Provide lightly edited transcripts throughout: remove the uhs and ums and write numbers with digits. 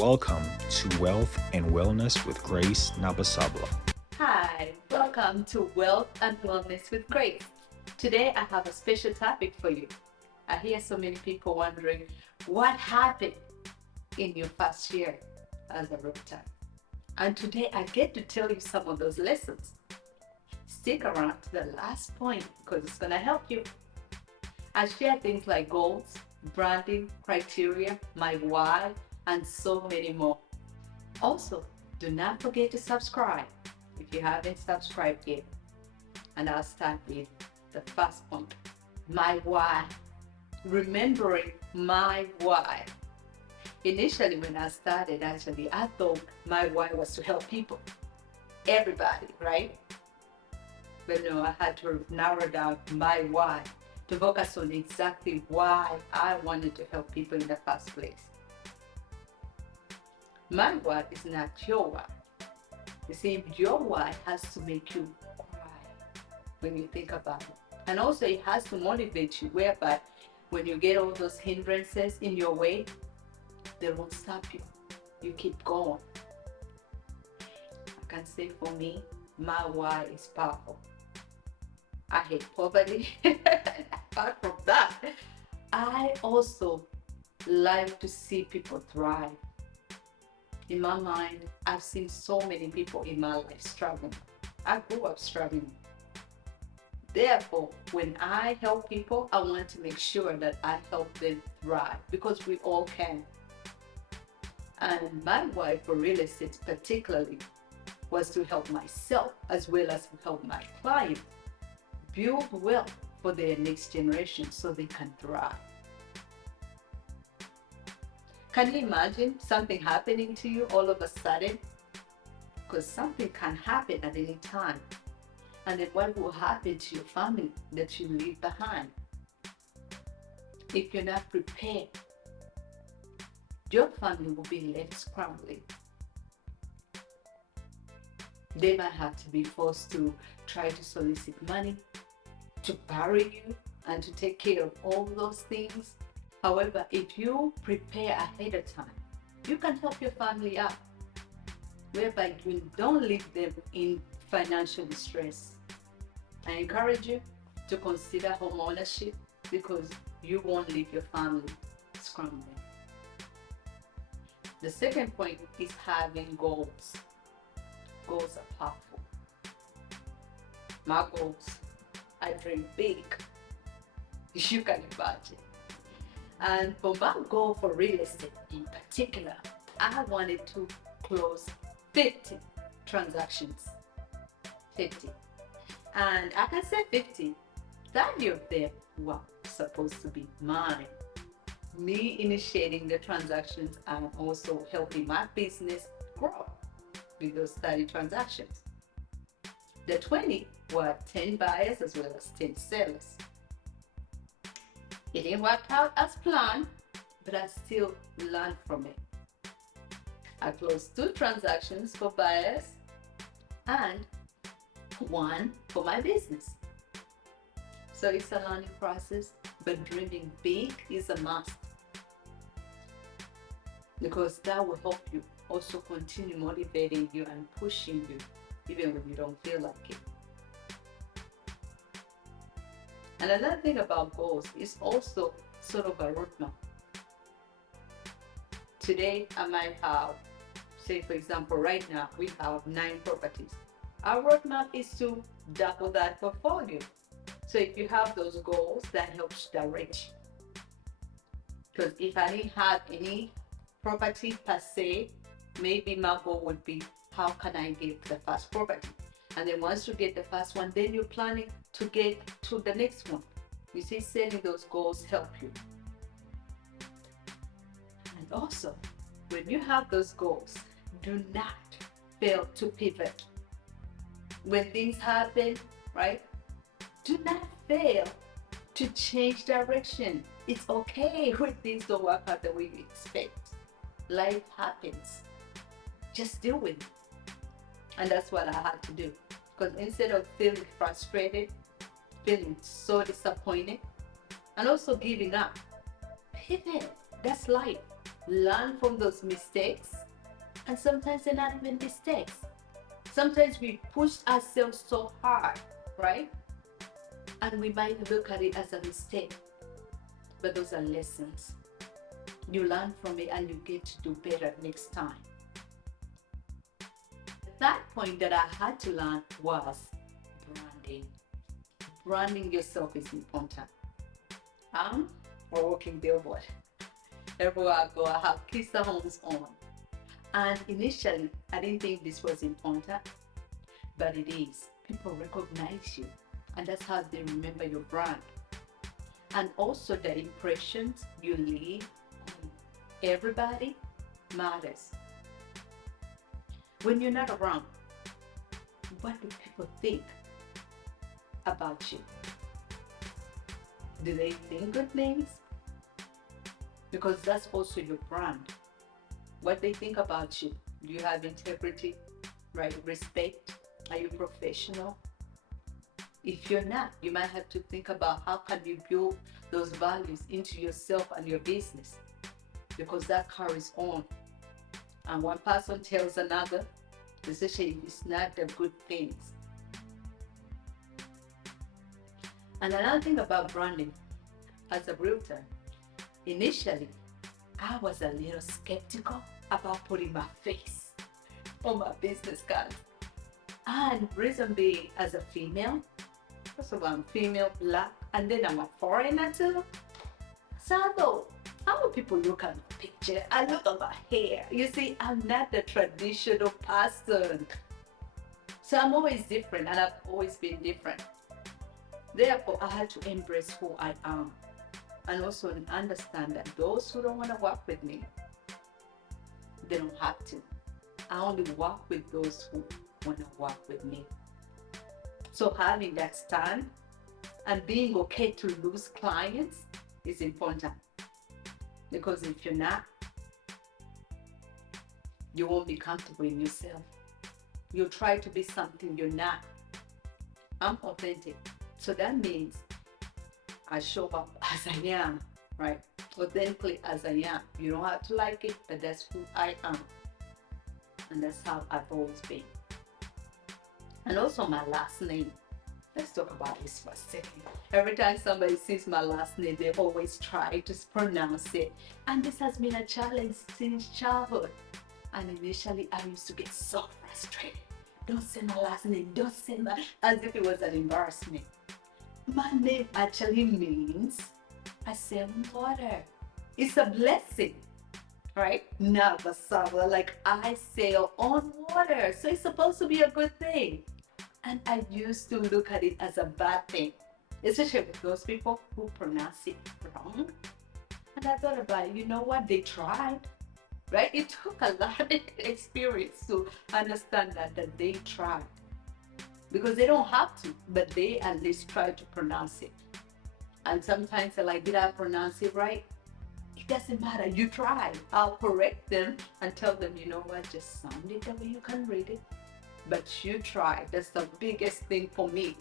Welcome to Wealth and Wellness with Grace Nabasabla. Hi, welcome to Wealth and Wellness with Grace. Today I have a special topic for you. I hear so many people wondering what happened in your first year as a realtor. And today I get to tell you some of those lessons. Stick around to the last point because it's going to help you. I share things like goals, branding, criteria, my why, and so many more. Also, do not forget to subscribe if you haven't subscribed yet. And I'll start with the first point, my why. Remembering my why. Initially, when I started, I thought my why was to help people. Everybody, right? But no, I had to narrow down my why to focus on exactly why I wanted to help people in the first place. My why is not your why. You see, your why has to make you cry when you think about it. And also it has to motivate you, whereby when you get all those hindrances in your way, they won't stop you. You keep going. I can say for me, my why is powerful. I hate poverty. Apart from that, I also like to see people thrive. In my mind, I've seen so many people in my life struggling. I grew up struggling. Therefore, when I help people, I want to make sure that I help them thrive because we all can. And my why for real estate particularly was to help myself as well as to help my clients build wealth for their next generation so they can thrive. Can you imagine something happening to you all of a sudden? Because something can happen at any time. And then what will happen to your family that you leave behind? If you're not prepared, your family will be left scrambling. They might have to be forced to try to solicit money, to bury you, and to take care of all those things. However, if you prepare ahead of time, you can help your family out, whereby you don't leave them in financial distress. I encourage you to consider home ownership because you won't leave your family scrambling. The second point is having goals. Goals are powerful. My goals, I dream big. You can imagine. And for my goal for real estate in particular, I wanted to close 50 transactions. 50. And I can say 50, 30 of them were supposed to be mine. Me initiating the transactions and also helping my business grow with those 30 transactions. The 20 were 10 buyers as well as 10 sellers. It didn't work out as planned, but I still learned from it. I closed 2 transactions for buyers and 1 for my business. So it's a learning process, but dreaming big is a must because that will help you also continue motivating you and pushing you even when you don't feel like it. And another thing about goals is also sort of a roadmap. Today, I might have, say for example, right now, we have 9 properties. Our roadmap is to double that portfolio. So if you have those goals, that helps direct you. Because if I didn't have any property per se, maybe my goal would be, how can I get the first property? And then once you get the first one, then you're planning to get to the next one. You see, setting those goals help you. And also, when you have those goals, do not fail to pivot. When things happen, right? Do not fail to change direction. It's okay when things don't work out the way you expect. Life happens. Just deal with it. And that's what I had to do. Because instead of feeling frustrated, feeling so disappointed, and also giving up, pivot. That's life. learn from those mistakes, and sometimes they're not even mistakes. Sometimes we push ourselves so hard, right? And we might look at it as a mistake, but those are lessons. You learn from it and you get to do better next time. That point that I had to learn was branding. Branding yourself is important. I'm a walking billboard. Everywhere I go, I have Kiss the Homes on. And initially, I didn't think this was important, but it is. People recognize you, and that's how they remember your brand. And also, the impressions you leave on everybody matters. When you're not around, what do people think about you? Do they think good things? Because that's also your brand. What they think about you. Do you have integrity, right? Respect? Are you professional? If you're not, you might have to think about how can you build those values into yourself and your business, because that carries on. And one person tells another, especially if it's not the good things. And another thing about branding, as a realtor, initially, I was a little skeptical about putting my face on my business cards. And reason being, as a female, first of all, I'm female, black, and then I'm a foreigner too. So I thought, how will people look at my picture? I look at my hair. You see, I'm not the traditional person. So I'm always different, and I've always been different. Therefore, I had to embrace who I am, and also understand that those who don't want to work with me, they don't have to. I only work with those who want to work with me. So having that stand and being okay to lose clients is important. Because if you're not, you won't be comfortable in yourself. You'll try to be something you're not. I'm authentic. So that means I show up as I am, right? Authentically as I am. You don't have to like it, but that's who I am. And that's how I've always been. And also my last name. Let's talk about this for a second. Every time somebody sees my last name, they always try to pronounce it. And this has been a challenge since childhood. And initially, I used to get so frustrated. Don't say my last name, don't say my, as if it was an embarrassment. My name actually means I sell water. It's a blessing, right? Navasava, like I sail on water. So it's supposed to be a good thing. And I used to look at it as a bad thing, especially with those people who pronounce it wrong. And I thought about it, you know what? They tried, right? It took a lot of experience to understand that they tried. Because they don't have to, but they at least try to pronounce it. And sometimes they're like, did I pronounce it right? It doesn't matter, you tried. I'll correct them and tell them, you know what, just sound it the way you can read it. But you tried. That's the biggest thing for me.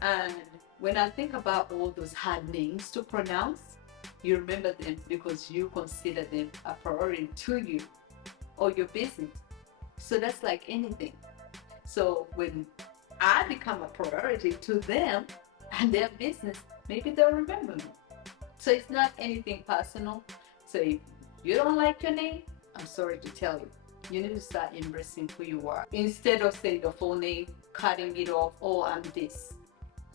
And when I think about all those hard names to pronounce, you remember them because you consider them a priority to you or your business. So that's like anything. So when I become a priority to them and their business, maybe they'll remember me. So it's not anything personal. So if you don't like your name, I'm sorry to tell you. You need to start embracing who you are. Instead of saying the full name, cutting it off, oh, I'm this.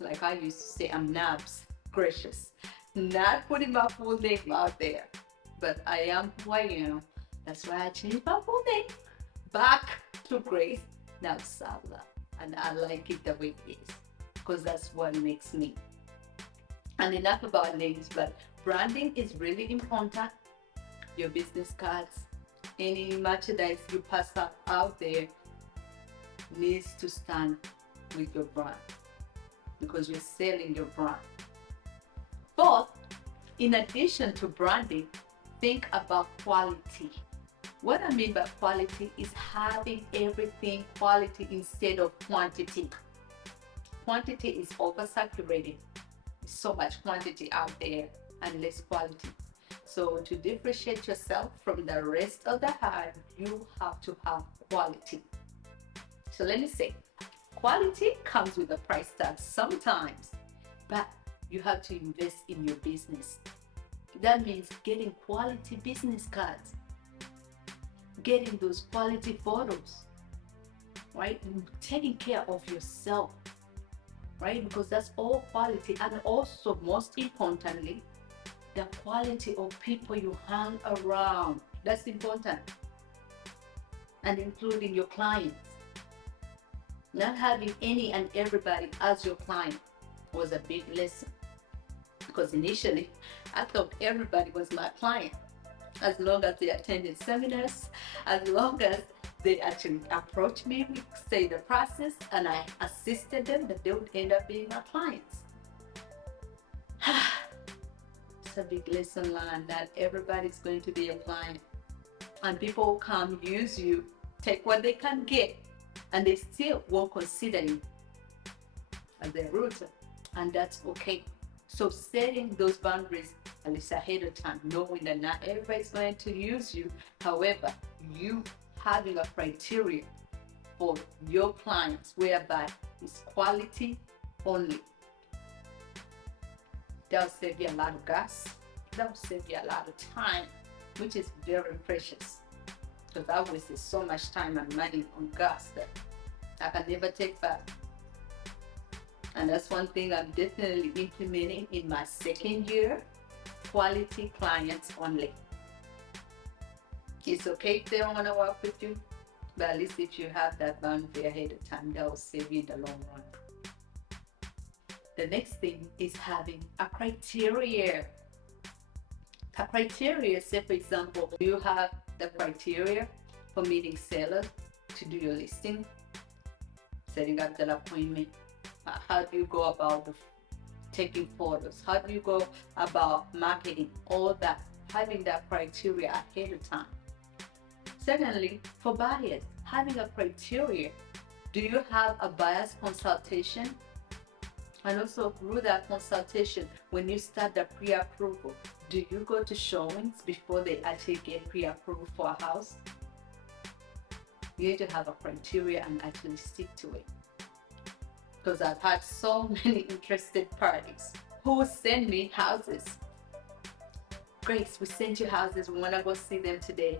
Like I used to say, I'm Nabs, gracious. Not putting my full name out there. But I am who I am. That's why I changed my full name back to Grace Nabsala. And I like it the way it is. Because that's what makes me. And enough about names, but branding is really important. Your business cards, any merchandise you pass out there needs to stand with your brand because you're selling your brand. Fourth, in addition to branding, think about quality. What I mean by quality is having everything quality instead of quantity. Quantity is oversaturated. So much quantity out there and less quality. So to differentiate yourself from the rest of the herd, you have to have quality. So let me say, quality comes with a price tag sometimes, but you have to invest in your business. That means getting quality business cards, getting those quality photos, right? And taking care of yourself, right? Because that's all quality. And also, most importantly, the quality of people you hang around. That's important. And including your clients. Not having any and everybody as your client was a big lesson. Because initially, I thought everybody was my client. As long as they attended seminars, as long as they actually approached me, we say the process, and I assisted them, that they would end up being my clients. It's a big lesson learned that everybody's going to be a client. And people will come, use you, take what they can get, and they still won't consider you as their realtor. And that's okay. So setting those boundaries at least ahead of time, knowing that not everybody's going to use you. However, you having a criteria for your clients whereby it's quality only. That'll save you a lot of gas. That'll save you a lot of time, which is very precious. Because I wasted so much time and money on gas that I can never take back. And that's one thing I'm definitely implementing in my second year. Quality clients only. It's okay if they don't want to work with you, but at least if you have that boundary ahead of time, that will save you in the long run. The next thing is having a criteria. A criteria, say for example, you have the criteria for meeting sellers to do your listing, setting up that appointment. How do you go about taking photos? How do you go about marketing? All that, having that criteria ahead of time. Secondly, for buyers, having a criteria. Do you have a buyer's consultation? And also through that consultation, when you start the pre-approval, do you go to showings before they actually get pre-approved for a house? You need to have a criteria and actually stick to it. Because I've had so many interested parties who send me houses. Grace, we sent you houses, we want to go see them today.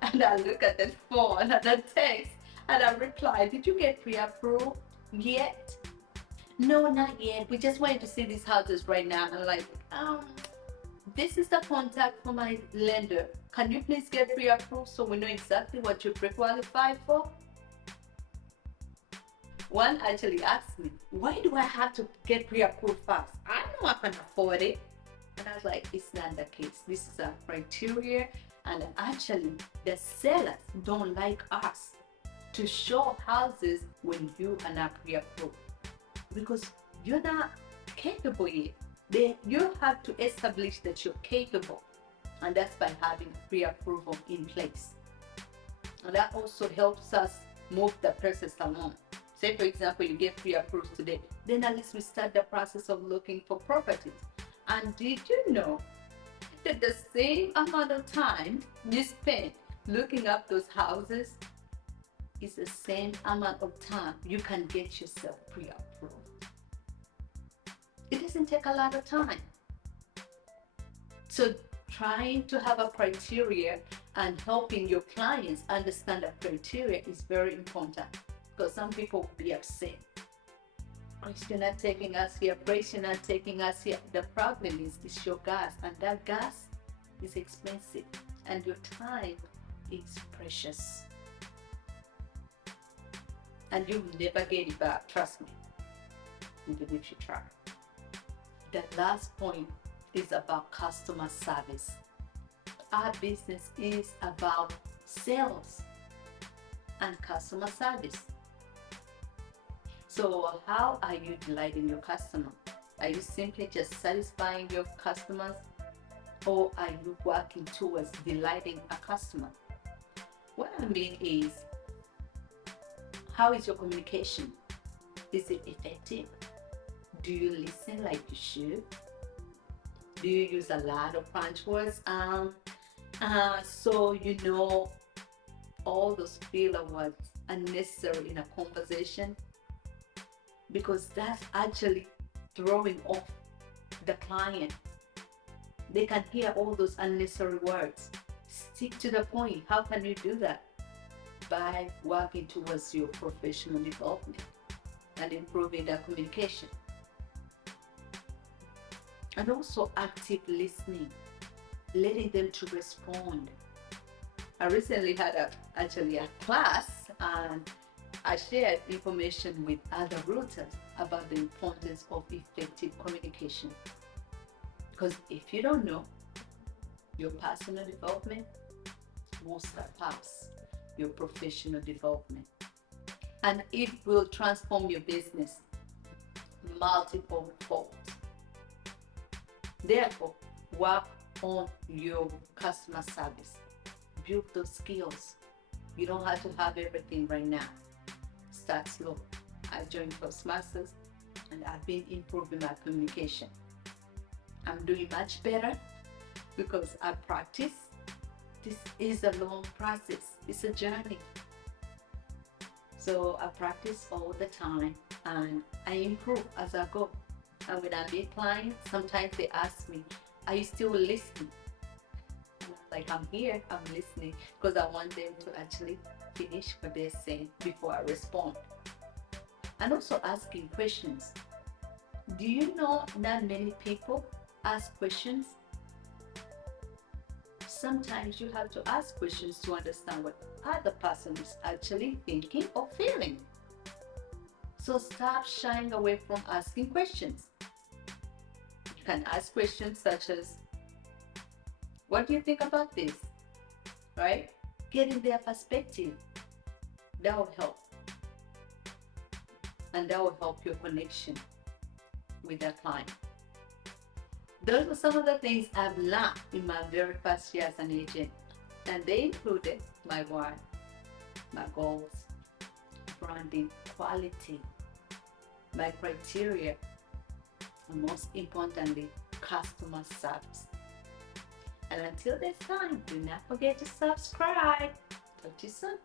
And I look at the phone and the text and I reply, did you get pre-approved yet? No, not yet. We just wanted to see these houses right now. I'm like, this is the contact for my lender. Can you please get pre-approved so we know exactly what you're pre-qualified for? One actually asked me, why do I have to get pre-approved fast? I know I can afford it. And I was like, it's not the case. This is a criteria. And actually, the sellers don't like us to show houses when you are not pre-approved. Because you're not capable yet. You have to establish that you're capable. And that's by having pre-approval in place. And that also helps us move the process along. Say, for example, you get pre-approved today, then at least we start the process of looking for properties. And did you know that the same amount of time you spend looking up those houses is the same amount of time you can get yourself pre-approved? It doesn't take a lot of time. So trying to have a criteria and helping your clients understand the criteria is very important. Because some people will be upset. Grace, you're not taking us here. Grace, you're not taking us here. The problem is, it's your gas. And that gas is expensive. And your time is precious. And you will never get it back. Trust me. Even if you try. The last point is about customer service. Our business is about sales and customer service. So how are you delighting your customer? Are you simply just satisfying your customers, or are you working towards delighting a customer? What I mean is, how is your communication? Is it effective? Do you listen like you should? Do you use a lot of punch words? So you know all those filler words unnecessary in a conversation, because that's actually throwing off the client. They can hear all those unnecessary words. Stick to the point. How can you do that? By working towards your professional development and improving their communication. And also active listening, letting them to respond. I recently had actually a class, and I shared information with other realtors about the importance of effective communication. Because if you don't know, your personal development will surpass your professional development. And it will transform your business multiple folds. Therefore, work on your customer service. Build those skills. You don't have to have everything right now. Start slow. I joined Toastmasters and I've been improving my communication. I'm doing much better because I practice. This is a long process. It's a journey. So I practice all the time and I improve as I go. And when I meet clients, sometimes they ask me, are you still listening? And I'm like, I'm here, I'm listening, because I want them to actually finish what they're saying before I respond. And also asking questions. Do you know that many people ask questions? Sometimes you have to ask questions to understand what other person is actually thinking or feeling. So stop shying away from asking questions. You can ask questions such as, what do you think about this? Right? Getting their perspective. That will help. And that will help your connection with the client. Those are some of the things I've learned in my very first year as an agent. And they included my why, my goals, branding, quality, my criteria, and most importantly, customer service. And until next time, do not forget to subscribe. Talk to you soon.